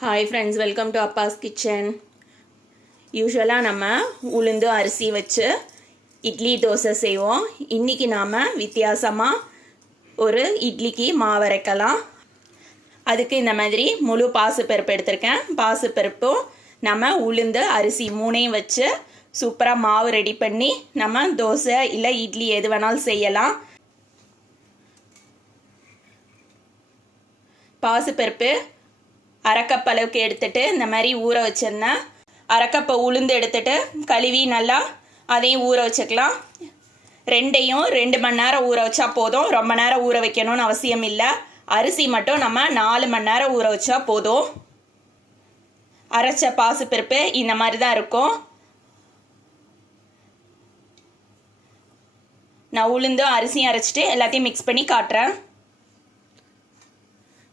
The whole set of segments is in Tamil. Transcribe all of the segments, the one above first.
Hi friends, welcome to Abbas kitchen. யூஸ்வலாக நம்ம உளுந்து அரிசி வச்சு இட்லி தோசை செய்வோம். இன்றைக்கி நாம் வித்தியாசமாக ஒரு இட்லிக்கு மாவு அரைக்கலாம். அதுக்கு இந்த மாதிரி முழு பாசிப்பருப்பு எடுத்திருக்கேன். பாசிப்பருப்பும் நம்ம உளுந்து அரிசி மூணையும் வச்சு சூப்பராக மாவு ரெடி பண்ணி நம்ம தோசை இல்லை இட்லி எது வேணாலும் செய்யலாம். பாசிப்பருப்பு அரைக்கப் அளவுக்கு எடுத்துட்டு இந்த மாதிரி ஊற வச்சிருந்தேன். அரைக்கப்பை உளுந்து எடுத்துட்டு கழுவி நல்லா அதையும் ஊற வச்சுக்கலாம். ரெண்டையும் 2 மணி நேரம் ஊற வச்சா போதும். ரொம்ப நேரம் ஊற வைக்கணும்னு அவசியம் இல்லை. அரிசி மட்டும் நம்ம 4 மணி நேரம் ஊற வச்சா போதும். அரைச்ச பாசிப்பருப்பு இந்த மாதிரி தான் இருக்கும். நான் உளுந்தும் அரிசியும் அரைச்சிட்டு எல்லாத்தையும் மிக்ஸ் பண்ணி காட்டுறேன்.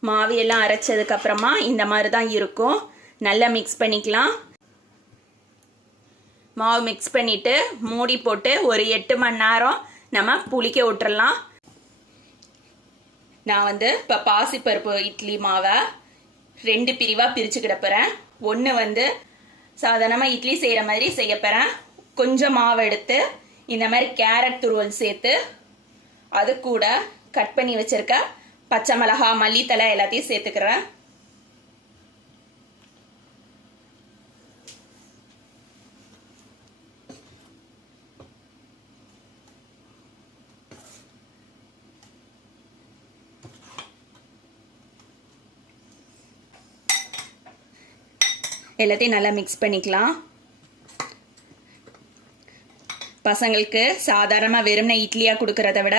மாவு எல்லாம் அரைச்சதுக்கப்புறமா இந்த மாதிரி தான் இருக்கும். நல்லா மிக்ஸ் பண்ணிக்கலாம். மாவு மிக்ஸ் பண்ணிவிட்டு மூடி போட்டு ஒரு 8 மணி நேரம் நம்ம புளிக்க விட்டுறலாம். நான் இப்போ பாசிப்பருப்பு இட்லி மாவை 2 பிரிவாக பிரிச்சுக்கிட போகிறேன். ஒன்று சாதாரணமாக இட்லி செய்கிற மாதிரி செய்ய போகிறேன். கொஞ்சம் மாவு எடுத்து இந்த மாதிரி கேரட் துருவல் சேர்த்து அது கூட கட் பண்ணி வச்சுருக்க பச்சை மிளகா மல்லித்தலை எல்லாத்தையும் சேர்த்துக்கிறேன். எல்லாத்தையும் நல்லா மிக்ஸ் பண்ணிக்கலாம். பசங்களுக்கு சாதாரணமாக வெறும்னா இட்லியாக கொடுக்கறத விட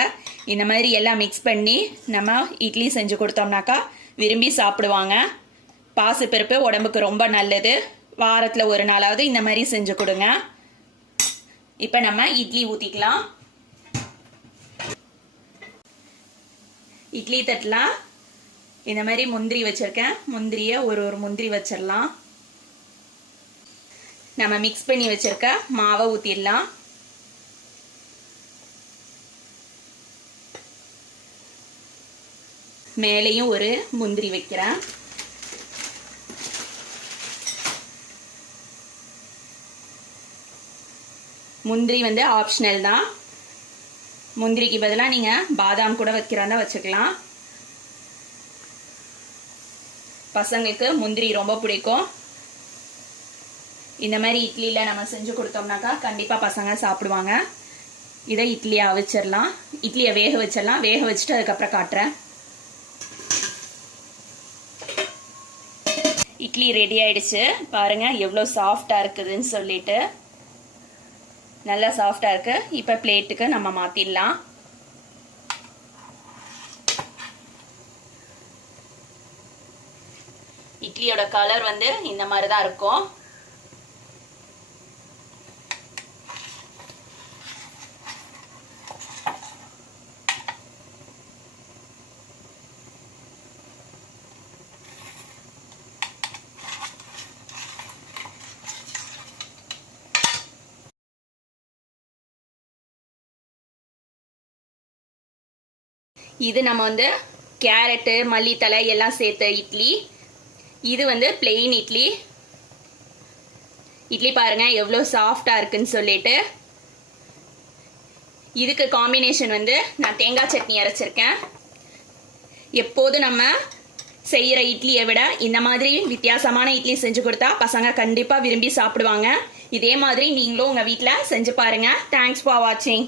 இந்த மாதிரி எல்லாம் மிக்ஸ் பண்ணி நம்ம இட்லி செஞ்சு கொடுத்தோம்னாக்கா விரும்பி சாப்பிடுவாங்க. பாசிப்பருப்பு உடம்புக்கு ரொம்ப நல்லது. வாரத்தில் ஒரு நாளாவது இந்த மாதிரி செஞ்சு கொடுங்க. இப்போ நம்ம இட்லி ஊற்றிக்கலாம். இட்லி தட்டலாம் இந்த மாதிரி முந்திரி வச்சுருக்கேன். முந்திரியை ஒரு முந்திரி வச்சிடலாம். நம்ம மிக்ஸ் பண்ணி வச்சுருக்க மாவை ஊற்றிடலாம். மேலேயும் ஒரு முந்திரி வைக்கிறேன். முந்திரி ஆப்ஷனல் தான். முந்திரிக்கு பதிலாக நீங்கள் பாதாம் கூட வைக்கிறதா வச்சுக்கலாம். பசங்களுக்கு முந்திரி ரொம்ப பிடிக்கும். இந்த மாதிரி இட்லியில் நம்ம செஞ்சு கொடுத்தோம்னாக்கா கண்டிப்பாக பசங்க சாப்பிடுவாங்க. இதை இட்லியை அவிச்சிடலாம். இட்லியை வேக வச்சிடலாம். வேக வச்சுட்டு அதுக்கப்புறம் காட்டுறேன். இட்லி ரெடி ஆயிடுச்சு. பாருங்க எவ்வளோ சாஃப்டாக இருக்குதுன்னு சொல்லிட்டு. நல்லா சாஃப்டாக இருக்கு. இப்போ பிளேட்டுக்கு நம்ம மாற்றிடலாம். இட்லியோட கலர் இந்த மாதிரி தான் இருக்கும். இது நம்ம கேரட்டு மல்லித்தலை எல்லாம் சேர்த்த இட்லி. இது பிளெயின் இட்லி. இட்லி பாருங்க எவ்வளோ சாஃப்டாக இருக்குன்னு சொல்லிட்டு. இதுக்கு காம்பினேஷன் நான் தேங்காய் சட்னி அரைச்சிருக்கேன். எப்போதும் நம்ம செய்கிற இட்லியை விட இந்த மாதிரி வித்தியாசமான இட்லி செஞ்சு கொடுத்தா பசங்க கண்டிப்பாக விரும்பி சாப்பிடுவாங்க. இதே மாதிரி நீங்களும் உங்கள் வீட்டில் செஞ்சு பாருங்கள். தேங்க்ஸ் ஃபார் வாட்சிங்.